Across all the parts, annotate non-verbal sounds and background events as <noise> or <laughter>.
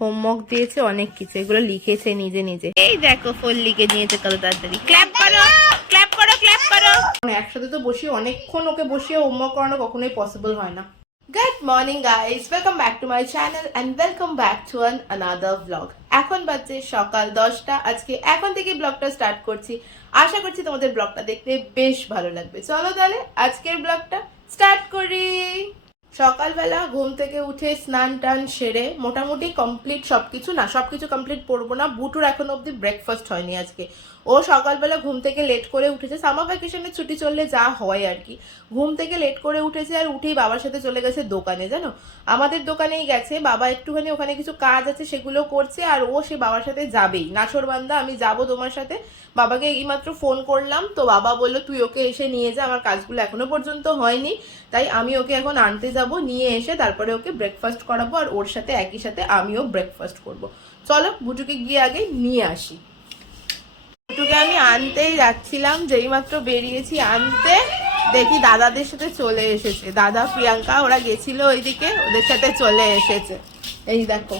Homework দিয়েছে অনেক কিছু। এগুলো লিখেছে নিজে নিজে। এই দেখো ফোন লিখে নিয়েছে কত তাড়াতাড়ি। ক্ল্যাপ করো ক্ল্যাপ করো ক্ল্যাপ করো। একসাথে তো বসিয়ে অনেকক্ষণ ওকে বসিয়ে হোমওয়ার্ক করানো কখনোই পসিবল হয় না। Good morning guys welcome back to my channel and welcome back to an another blog এখন বাজছে সকাল দশটা। আজকে এখন থেকে ব্লগটা স্টার্ট করছি। আশা করছি তোমাদের ব্লগটা দেখতে বেশ ভালো লাগবে। চলো তাহলে আজকের ব্লগটা স্টার্ট করি। সকালবেলা ঘুম থেকে উঠে স্নান টান সেরে মোটামুটি কমপ্লিট সবকিছু, না, সবকিছু কমপ্লিট পড়ব না। বুটুর এখন অবধি ব্রেকফাস্ট হয়নি আজকে। ও সকালবেলা ঘুম থেকে লেট করে উঠেছে। সামার ভ্যাকেশনের ছুটি চললে যা হয় আর কি। ঘুম থেকে লেট করে উঠেছে আর উঠেই বাবার সাথে চলে গেছে দোকানে, জানো? আমাদের দোকানেই গেছে। বাবা একটুখানি ওখানে কিছু কাজ আছে সেগুলো করছে আর ও সে বাবার সাথে যাবেই। নাছরবান্দা আমি যাব তোমার সাথে। বাবাকে এইমাত্র ফোন করলাম। তো বাবা বলল, তুই ওকে এসে নিয়ে যা। আমার কাজগুলো এখনও পর্যন্ত হয়নি। তাই আমি ওকে এখন আনতে যাব নিয়ে এসে তারপরে ওকে ব্রেকফাস্ট করাবো আর ওর সাথে একই সাথে আমিও ব্রেকফাস্ট করব। চলো বুটুকে গিয়ে আগে নিয়ে আসি। বুটুকে আমি আনতেই যাচ্ছিলাম যেই মাত্র বেরিয়েছি আনতে দেখি দাদাদের সাথে চলে এসেছে। দাদা প্রিয়াঙ্কা ওরা গেছিল ওইদিকে ওদের সাথে চলে এসেছে। এই দেখো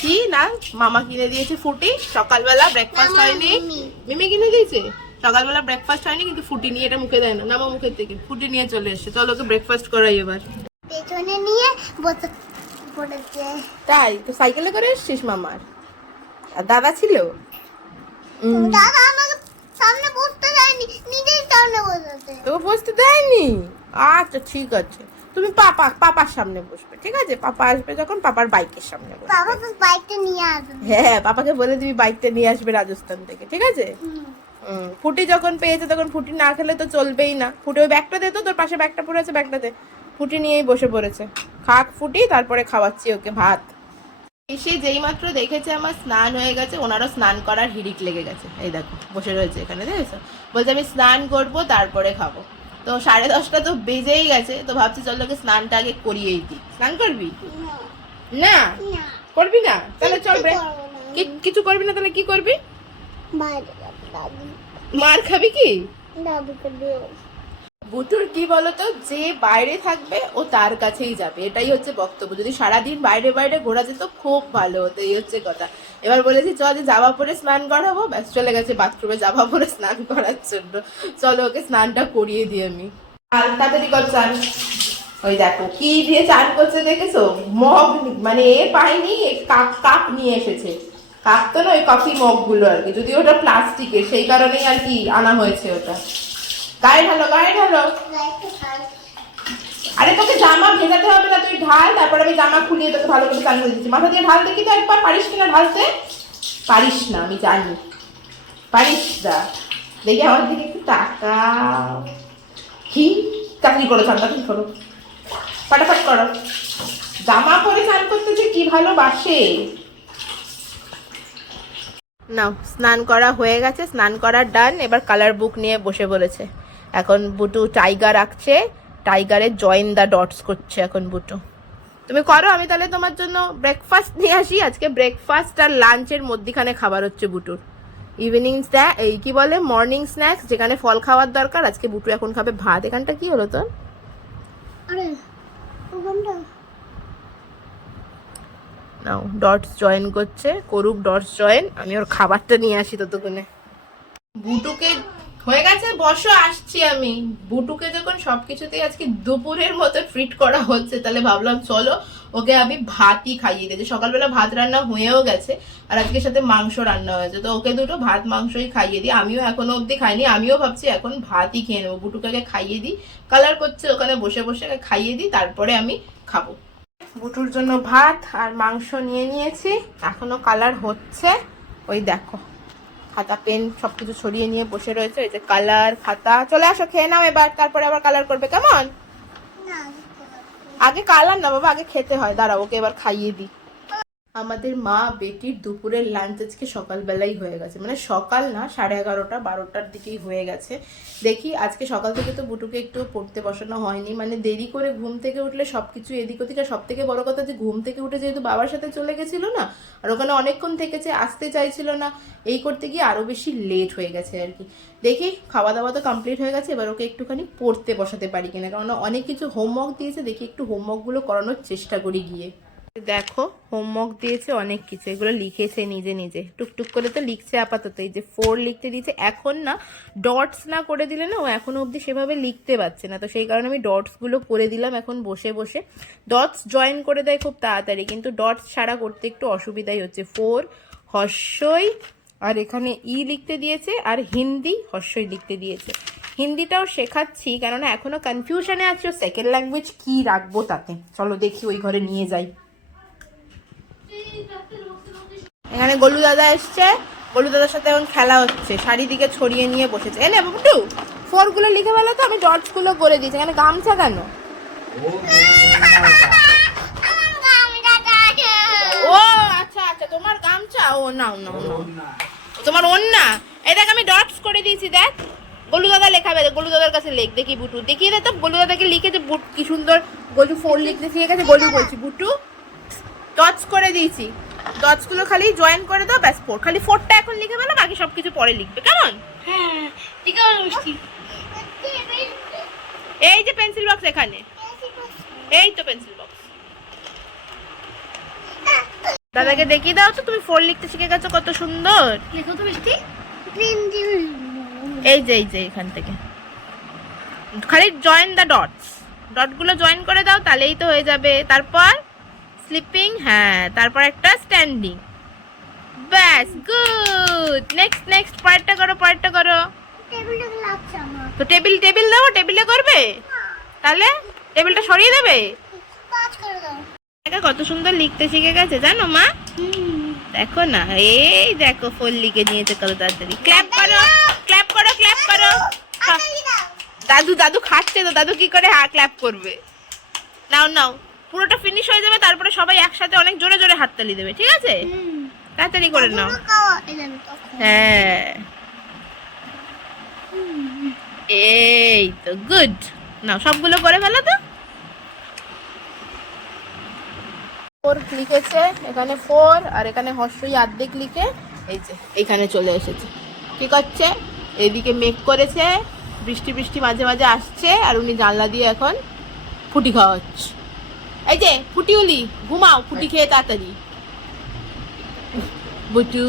কি না মামা কিনে দিয়েছে ফুটি সকালবেলা ব্রেকফাস্ট হয়নি। মিমি। কিনে দিয়েছে? সকালবেলা ব্রেকফাস্ট হয়নি কিন্তু ফুটি নিয়ে এটা মুখে দেয় না নামা মুখের থেকে ফুটি নিয়ে চলে এসেছে। চলো ওকে ব্রেকফাস্ট করাই এবার। পেছনে নিয়ে বসে পড়েছে। তাই? তো সাইকেলে করে এসছিস মামার? আর দাদা ছিল? দাদা আমাকে সামনে বসতে দেয়নি নিজেই সামনে বসেছে। তোকে বসতে দেয়নি? আচ্ছা ঠিক আছে। তুমি পাপা পাপার সামনে বসবে ঠিক আছে? পাপা আসবে যখন পাপার বাইকের সামনে বসবে। বাবা তো বাইকটা নিয়ে আসবে। হ্যাঁ পাপাকে বলে দিবি বাইকটা নিয়ে আসবে রাজস্থান থেকে ঠিক আছে? ফুটি যখন পেয়েছে তখন ফুটি না খেলে তো চলবেই না। ফুটি ওই ব্যাগটা দে তো তোর পাশে ব্যাগটা পড়ে আছে ব্যাগটা দে। ফুটি নিয়েই বসে পড়েছে। খাক ফুটি তারপরে খাওয়াচ্ছি ওকে ভাত। এসে যেই মাত্র দেখেছে আমার স্নান হয়ে গেছে ওনারও স্নান করার হিড়িক লেগে গেছে। এই দেখো বসে রয়েছে এখানে দেখেছ? বলছে আমি স্নান করব তারপরে খাব। তো সাড়ে দশটা তো বেজেই গেছে তো ভাবছি চল ওকে স্নানটা আগে করিয়েই দিই। স্নান করবি? না। করবি না? তাহলে চল রে। কিছু করবি না তাহলে কি করবি? মার খাবি। কি? বুটুর কি বলতো, যে বাইরে থাকবে ও তার কাছেই যাবে। এটাই হচ্ছে বক্তব্য। যদি সারাদিন বাইরে বাইরে ঘোরা যেত, খুব ভালো হতো, এই হচ্ছে কথা। এবার বলেছি, চল যে জামা পরে স্নান করাবো, ব্যাস, চলে গেছে বাথরুমে জামা পরে স্নান করার জন্য। চলো ওকে স্নানটা করিয়ে দিই আমি। আর তাড়াতাড়ি কর চান। ওই দেখো, কি দিয়ে চান করছে দেখেছ? মগ মানে এ পাইনি কাপ কাপ নিয়ে এসেছে। কাপ তো নয়, কফি মগগুলো আর কি। যদি ওটা প্লাস্টিকের, সেই কারণেই আর কি আনা হয়েছে ওটা। গায়ে ঢালো গায়ে ঢালো। আরে তোকে জামা ভেজাতে হবে না, তুই ঢাল, তারপর আমি জামা খুলিয়ে তোকে ভালো করে চান করে দিচ্ছি। মাথা দিয়ে ঢাল দেখি তো একবার, পারিস কিনা ঢালতে? পারিস না, আমি জানি। পারিস না দেখি আমার দিকে একটু টাকা কি? চাকরি করো চান চাকরি করো। ফাটাফাট করো। জামা পরে চান করতে যে কি ভালোবাসে। নাও, স্নান করা হয়ে গেছে, স্নান করার ডান, এবার কালার বুক নিয়ে বসে পড়েছে এখন বুটু টাইগার আঁকছে টাইগারের জয়েন দ্য ডটস করছে এখন বুটু। তুমি করো আমি তাহলে তোমার জন্য ব্রেকফাস্ট নিয়ে আসি। আজকে ব্রেকফাস্ট আর লাঞ্চের মধ্যিখানে খাবার হচ্ছে বুটুর। ইভিনিং স্ন্যাক এই কি বলে? মর্নিং স্ন্যাক্স যেখানে ফল খাওয়ার দরকার। আজকে বুটু এখন খাবে ভাত। এখানটা কি হলো তোর? আরে নাও ডটস জয়েন করছে। করুক ডটস জয়েন আমি ওর খাবারটা নিয়ে আসি ততক্ষণে। বুটুকে হয়ে গেছে, বসো, আসছি আমি। বুটুকে যখন সবকিছুতেই আজকে দুপুরের মতো ট্রিট করা হচ্ছে, তাহলে ভাবলাম, চলো, ওকে আমি ভাতই খাইয়ে দিয়েছি সকালবেলা ভাত রান্না হয়েও গেছে, আর আজকের সাথে মাংস রান্না হয়েছে। তো ওকে দুটো ভাত, মাংসই খাইয়ে দিই। আমিও এখনও অবধি খাইনি, আমিও ভাবছি এখন ভাতই খেয়ে নেব। বুটুকে খাইয়ে দিই কালার করছে, ওখানে বসে বসে খাইয়ে দিই, তারপরে আমি খাব। বুটুর জন্য ভাত আর মাংস নিয়ে নিয়েছি, এখনও কালার হচ্ছে। ওই দেখো। খাতা পেন সবকিছু ছড়িয়ে নিয়ে বসে রয়েছে। এই যে কালার খাতা। চলে আসো খেয়ে নাও এবার তারপরে আবার কালার করবে কেমন? আগে কালার না বাবা আগে খেতে হয়। দাঁড়াও ওকে এবার খাইয়ে দিই। আমাদের মা বেটির দুপুরের লাঞ্চ আজকে সকালবেলাই হয়ে গেছে। মানে সকাল না, সাড়ে এগারোটা, বারোটার দিকেই হয়ে গেছে। দেখি আজকে সকাল থেকে তো বুটুকে একটু পড়তে বসানো হয়নি। মানে দেরি করে ঘুম থেকে উঠলে সব কিছু এদিক ওদিক। আর সব থেকে বড় কথা যে ঘুম থেকে উঠে যেহেতু বাবার সাথে চলে গেছিল না, আর ওখানে অনেকক্ষণ থেকেছে, আসতে চাইছিল না, এই করতে গিয়ে আরও বেশি লেট হয়ে গেছে আর কি। দেখি খাওয়া দাওয়া তো কমপ্লিট হয়ে গেছে, এবার ওকে একটুখানি পড়তে বসাতে পারি কিনা। কারণ অনেক কিছু হোমওয়ার্ক দিয়েছে, দেখি একটু হোমওয়ার্কগুলো করানোর চেষ্টা করি গিয়ে। দেখো হোমওয়ার্ক দিয়েছে অনেক কিছু। এগুলো লিখেছে নিজে নিজে। টুকটুক করে তো লিখছে আপাতত। এই যে ফোর লিখতে দিয়েছে, এখন না ডটস না করে দিলে না ও এখনও অবধি সেভাবে লিখতে পারছে না। তো সেই কারণে আমি ডটসগুলো করে দিলাম এখন বসে বসে। ডটস জয়েন করে দেয় খুব তাড়াতাড়ি, কিন্তু ডটস ছাড়া করতে একটু অসুবিধাই হচ্ছে। ফোর হর্ষই, আর এখানে ই লিখতে দিয়েছে, আর হিন্দি, হর্ষই লিখতে দিয়েছে। হিন্দিটাও শেখাচ্ছি, কেননা এখনও কনফিউশনে আছে। সেকেন্ড ল্যাঙ্গুয়েজ কি রাখব তাতে? চলো দেখি, ওই ঘরে নিয়ে যাই। এখানে গোলু দাদা এসছে। গোলু দাদার সাথে এখন খেলা হচ্ছে। শাড়ি দিকে ছড়িয়ে নিয়ে বসেছে। এনে বাবুটু ফোরগুলো লিখে ফেলো তো, আমি ডটসগুলো করে দিয়েছি। এখানে গামছা কেন? ও আচ্ছা আচ্ছা তোমার গামছা? ও, নাও নাও নাও। তোমার ওন্না? এই দেখ, আমি ডটস করে দিয়েছি, দেখ। গোলু দাদা লেখাবে, গোলু দাদার কাছে লেখ, দেখি বুটু। দেখিয়ে দে তো, গোলু দাদাকে লিখেছে বুট, কি সুন্দর গোলু ফোর লিখতে শিখে গেছে, গোলু বলছি, বুটু। ডটস করে দিয়েছি। ডটসগুলো খালি জয়েন করে দাও ব্যাস ফোর খালি ফোরটা এখন লিখে ফেলো বাকি সব কিছু পরে লিখবে কেমন? এই যে পেন্সিল বক্স এখানে। এই তো পেন্সিল বক্স দাদাকে দেখিয়ে দাও তো তুমি ফোর লিখতে শিখে গেছো কত সুন্দর। এই যে এই যে এখান থেকে। খালি জয়েন দ্য ডটস ডটগুলো জয়েন করে দাও তাহলেই তো হয়ে যাবে। তারপর? স্লিপিং হ্যাঁ তারপর একটা স্ট্যান্ডিং ব্যাস গুড নেক্সট নেক্সট পরেরটা করো পরেরটা করো। তো টেবিল টেবিল দাও টেবিলে করবে? তাহলে টেবিলটা সরিয়ে দেবে? কত সুন্দর লিখতে শিখে গেছে জানো মা? দেখো না এই দেখো ফোন লিখে নিয়েছে কত তাড়াতাড়ি। ক্ল্যাপ করো ক্ল্যাপ করো ক্ল্যাপ করো। দাদু দাদু খাচ্ছে তো দাদু কি করে? হা ক্ল্যাপ করবে। নাও নাও। পুরোটা ফিনিশ হয়ে যাবে তারপরে সবাই একসাথে অনেক জোরে জোরে হাততালি দেবে ঠিক আছে? তাড়াতাড়ি করে নাও। হ্যাঁ এই তো গুড নাও সবগুলো করে ফেলো তো। ফোর লিখেছে এখানে ফোর আর এখানে হর্ষই অর্ধেক লিখে এই যে এখানে চলে এসেছে। কি করছে? এদিকে মেঘ করেছে বৃষ্টি বৃষ্টি মাঝে মাঝে আসছে আর উনি জানলা দিয়ে এখন ফুটি খাওয়া হচ্ছে এই যে ফুটি উলি ঘুমাও ফুটি খেয়ে তাড়াতাড়ি। বুটু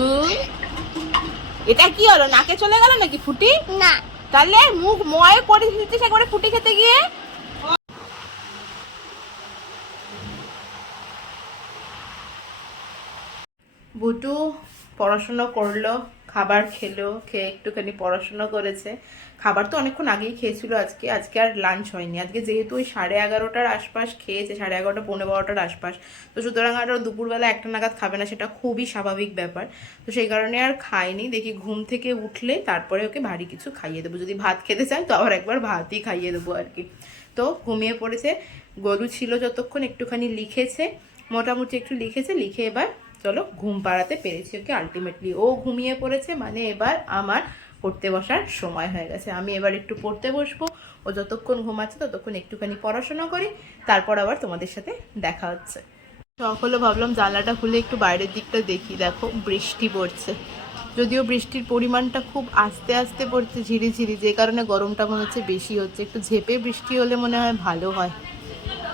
এটা কি হলো নাকে চলে গেল নাকি ফুটি? না। তাহলে মুখ ময় করে দিচ্ছিস একবারে ফুটি খেতে গিয়ে? বুটু পড়াশোনা করল খাবার খেলো খেয়ে একটুখানি পড়াশোনা করেছে। খাবার তো অনেকক্ষণ আগেই খেয়েছিল আজকে আজকে আর লাঞ্চ হয়নি। আজকে যেহেতু ওই সাড়ে এগারোটার আশপাশ খেয়েছে, সাড়ে এগারোটা পনেরো বারোটার আশপাশ। তো সুতরাং আর দুপুরবেলা একটা নাগাদ খাবে না, সেটা খুবই স্বাভাবিক ব্যাপার। তো সেই কারণে আর খায়নি, দেখি ঘুম থেকে উঠলে তারপরে ওকে ভারী কিছু খাইয়ে দেবো। যদি ভাত খেতে চায় তো আবার একবার ভাতই খাইয়ে দেবো আর কি। তো ঘুমিয়ে পড়েছে, গরু ছিল যতক্ষণ একটুখানি লিখেছে, মোটামুটি একটু লিখেছে, লিখে এবার চলো ঘুম পাড়াতে পেরেছি ওকে আলটিমেটলি ও ঘুমিয়ে পড়েছে মানে এবার আমার পড়তে বসার সময় হয়ে গেছে। আমি এবার একটু পড়তে বসবো। ও যতক্ষণ ঘুমাচ্ছে ততক্ষণ একটুখানি পড়াশোনা করি। তারপর আবার তোমাদের সাথে দেখা হচ্ছে। সকলে ভাবলাম জানলাটা খুলে একটু বাইরের দিকটা দেখি। দেখো, বৃষ্টি পড়ছে। যদিও বৃষ্টির পরিমাণটা খুব আস্তে আস্তে পড়ছে ঝিরিঝিরি যে কারণে গরমটা মনে হচ্ছে বেশি হচ্ছে। একটু ঝেপে বৃষ্টি হলে মনে হয় ভালো হয়।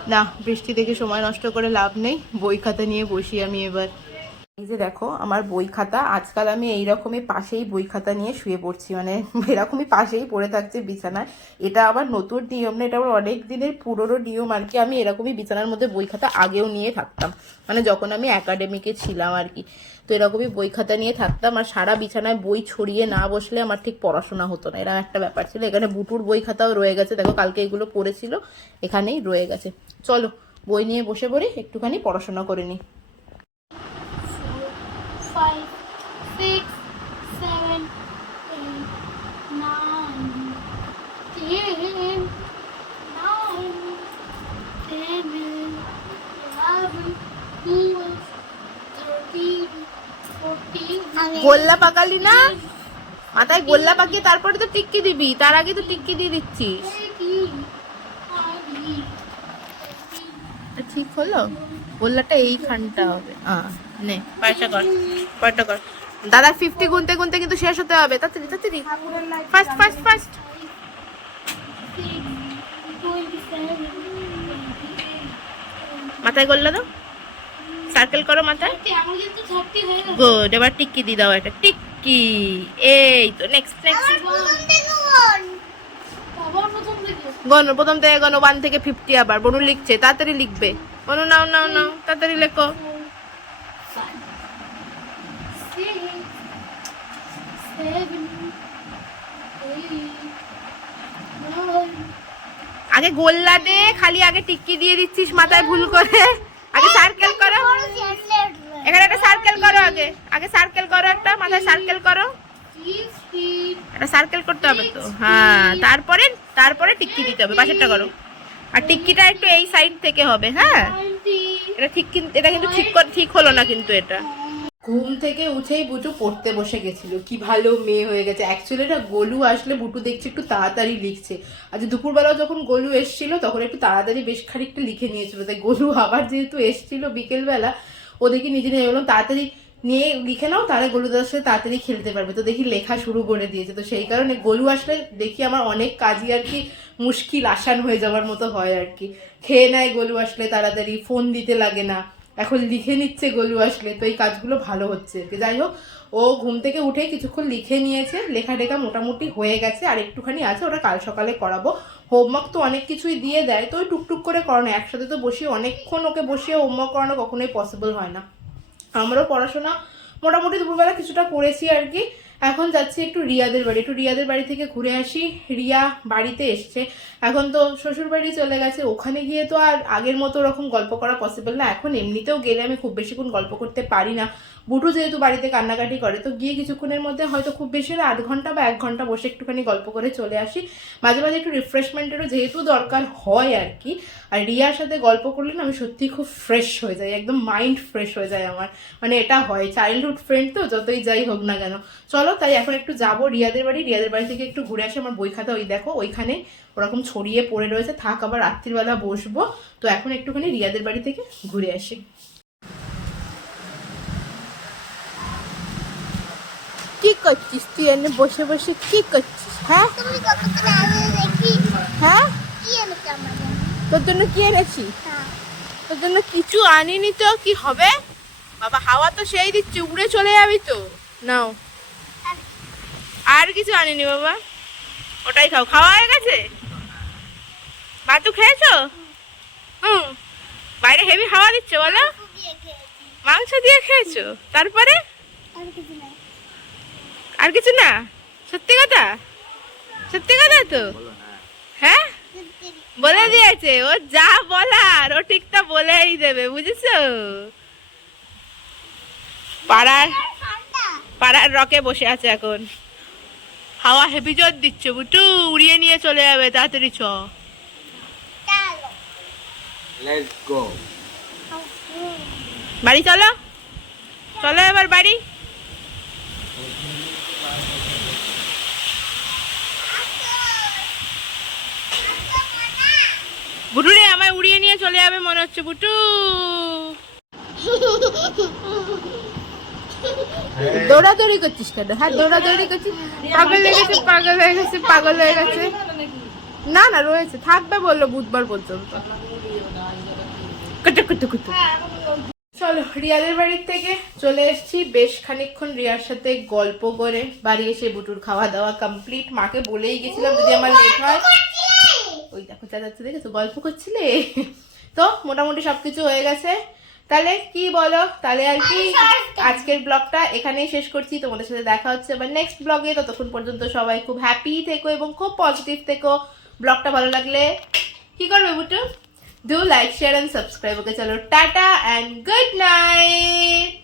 না, বৃষ্টি দেখে সময় নষ্ট করে লাভ নেই। বই খাতা নিয়ে বসি আমি এবার। এই যে দেখো, আমার বই খাতা। আজকাল আমি এইরকমই পাশেই বই খাতা নিয়ে শুয়ে পড়ছি। মানে <laughs> এরকমই পাশেই পড়ে থাকছে বিছানায়। এটা আবার নতুন নিয়ম না, এটা আবার অনেক দিনের পুরোনো নিয়ম আর কি। আমি এরকমই বিছানার মধ্যে বই খাতা আগেও নিয়ে থাকতাম। মানে যখন আমি একাডেমিকে ছিলাম আর কি, তো এরকমই বই খাতা নিয়ে থাকতাম। আর সারা বিছানায় বই ছড়িয়ে না বসলে আমার ঠিক পড়াশোনা হতো না। এরকম একটা ব্যাপার ছিল। এখানে বুটুর বই খাতাও রয়ে গেছে। দেখো, কালকে এগুলো পড়েছিল। এখানেই রয়ে গেছে। চলো, বই নিয়ে বসে পড়ি, একটুখানি পড়াশোনা করে নিই। গোল্লা পাকালি না? মাথায় গোল্লা পাকিয়ে তারপরে তো টিক্কি দিবি। তার আগে তো টিক্কি দিয়ে দিচ্ছিস ঠিক হলো? গোল্লাটা এইখানটা হবে। নে। পয়সা কর পয়সা কর। দাদা ফিফটি গুনতে গুনতে কিন্তু শেষ হতে হবে। তাড়াতাড়ি তাড়াতাড়ি। ফার্স্ট ফার্স্ট ফার্স্ট মাথায় গোল্লা দাও। সার্কেল করো মাথায়। গুড এবার টিক্কি দিয়ে দাও একটা। টিক্কি এই তো নেক্সট নেক্সট গণ প্রথম থেকে গণ ওয়ান থেকে ফিফটি আবার। বনু লিখছে তাড়াতাড়ি লিখবে। বনু নাও নাও নাও তাড়াতাড়ি লেখো. আগে গোল্লা দে খালি আগে টিক্কি দিয়ে দিচ্ছিস মাথায় ভুল করে। আগে সার্কেল এখানে একটা সার্কেল করো আগে। আগে সার্কেল করো একটা, মাথায় সার্কেল করো। একটা সার্কেল করতে হবে তো। হ্যাঁ তারপরে তারপরে টিক্কি দিতে হবে, পাশেরটা করো। আর টিক্কিটা একটু এই সাইড থেকে হবে হ্যাঁ? এটা ঠিক এটা কিন্তু ঠিক ঠিক হলো না কিন্তু এটা। ঘুম থেকে উঠেই বুটু পড়তে বসে গেছিল। কি ভালো মেয়ে হয়ে গেছে। অ্যাকচুয়ালি এটা গোলু আসলে বুটু দেখছি একটু তাড়াতাড়ি লিখছে। আজ দুপুরবেলা যখন গোলু এসছিল, তখন একটু তাড়াতাড়ি বেশ খানিকটা লিখে নিয়েছিল। তাই গোলু আবার যেহেতু এসছিল বিকেলবেলা ও দেখি নিজে নিয়ে বললাম, তাড়াতাড়ি নিয়ে লিখে নাও তারা গরু দাদার সাথে তাড়াতাড়ি খেলতে পারবে। তো দেখি লেখা শুরু করে দিয়েছে। তো সেই কারণে গলু আসলে দেখি আমার অনেক কাজই আর কি মুশকিল, আসান হয়ে যাওয়ার মতো হয় আর কি। খেয়ে নেয় গলু আসলে তাড়াতাড়ি, ফোন দিতে লাগে না। এখন লিখে নিচ্ছে গোলু আসলে, তো এই কাজগুলো ভালো হচ্ছে। যাই হোক, ও ঘুম থেকে উঠে কিছুক্ষণ লিখে নিয়েছে লেখা টেখা মোটামুটি হয়ে গেছে, আর একটুখানি আছে, ওটা কাল সকালে করাবো হোমওয়ার্ক তো অনেক কিছুই দিয়ে দেয়, তো ওই টুকটুক করে করানো, একসাথে তো বসিয়ে অনেকক্ষণ ওকে বসিয়ে হোমওয়ার্ক করানো কখনোই পসিবল হয় না আমারও পড়াশোনা মোটামুটি দুপুরবেলা কিছুটা করেছি আর কি এখন যাচ্ছি একটু রিয়াদের বাড়ি। একটু রিয়াদের বাড়ি থেকে ঘুরে আসি। রিয়া বাড়িতে এসছে। এখন তো শ্বশুর বাড়ি চলে গেছে। ওখানে গিয়ে তো আর আগের মতো ওরকম গল্প করা পসিবল না। এখন এমনিতেও গেলে আমি খুব বেশিক্ষণ গল্প করতে পারি না। বুটু যেহেতু বাড়িতে কান্নাকাটি করে, তো গিয়ে কিছুক্ষণের মধ্যে হয়তো খুব বেশি হলে আধ ঘণ্টা বা এক ঘণ্টা বসে একটুখানি গল্প করে চলে আসি। মাঝে মাঝে একটু রিফ্রেশমেন্টেরও যেহেতু দরকার হয় আর কি, আর রিয়ার সাথে গল্প করলে না আমি সত্যিই খুব ফ্রেশ হয়ে যাই, একদম মাইন্ড ফ্রেশ হয়ে যায় আমার। মানে এটা হয় চাইল্ডহুড ফ্রেন্ড তো, যতই যাই হোক না কেন। চলো তাই এখন একটু যাব রিয়াদের বাড়ি রিয়াদের বাড়ি থেকে একটু ঘুরে আসি, আমার বই খাতা ওই দেখো, ওইখানে ওরকম ছড়িয়ে পড়ে রয়েছে, থাক আবার রাত্রিবেলা বসবো। তো এখন একটুখানি রিয়াদের বাড়ি থেকে ঘুরে আসি। কি করছিস? তুই এনে বসে বসে কি করছিস? হ্যাঁ? হ্যাঁ? তোর জন্য কি এনেছি? হ্যাঁ। তোর জন্য কিছু আনিনি তো কি হবে? বাবা হাওয়া তো সেই দিচ্ছে উড়ে চলে যাবি তো। নাও। আর কিছু আনিনি বাবা। ওটাই খাও। খাওয়া হয়ে গেছে? বাতু খেয়েছো? হুম। বাইরে হেভি হাওয়া দিচ্ছে বলো। মাংস দিয়ে খেয়েছো। তারপরে? আর কিছু না? সত্যি কথা? সত্যি কথা তো? হ্যাঁ? বলে দিয়েছে ও যা বলার ও ঠিকটা বলেই দেবে বুঝেছ? পাড়ার পাড়ার রকে বসে আছে এখন। হাওয়া হেভি জোর দিচ্ছে বুটু উড়িয়ে নিয়ে চলে যাবে তাড়াতাড়ি চ। বাড়ি চলো? চলো এবার বাড়ি। বুটু রে আমায় উড়িয়ে নিয়ে চলে যাবে মনে হচ্ছে বুটু। দৌড়াদৌড়ি করছিস কেন? হ্যাঁ দৌড়াদৌড়ি করছিস। পাগল হয়ে গেছে পাগল হয়ে গেছে পাগল হয়ে গেছে। না না রয়েছে। থাকবে বলল বুধবার পর্যন্ত। কুটু কুটু কুটু চলো রিয়াদের বাড়ির থেকে চলে এসেছি। বেশ খানিকক্ষণ রিয়ার সাথে গল্প করে বাড়ি এসে বুটুর খাওয়া দাওয়া কমপ্লিট মাকে বলেই গেছিলাম যদি আমার লেট হয়। খোঁচা যাচ্ছে দেখেছ গল্প করছিলে? তো মোটামুটি সব কিছু হয়ে গেছে। তাহলে কি বলো? তাহলে আর কি আজকের ব্লগটা এখানেই শেষ করছি। তোমাদের সাথে দেখা হচ্ছে আবার নেক্সট ব্লগে ততক্ষণ পর্যন্ত সবাই খুব হ্যাপি থেকো এবং খুব পজিটিভ থেকো। ব্লগটা ভালো লাগলে কি করবে Butu? Do like share and subscribe okay চলো টাটা অ্যান্ড গুড নাইট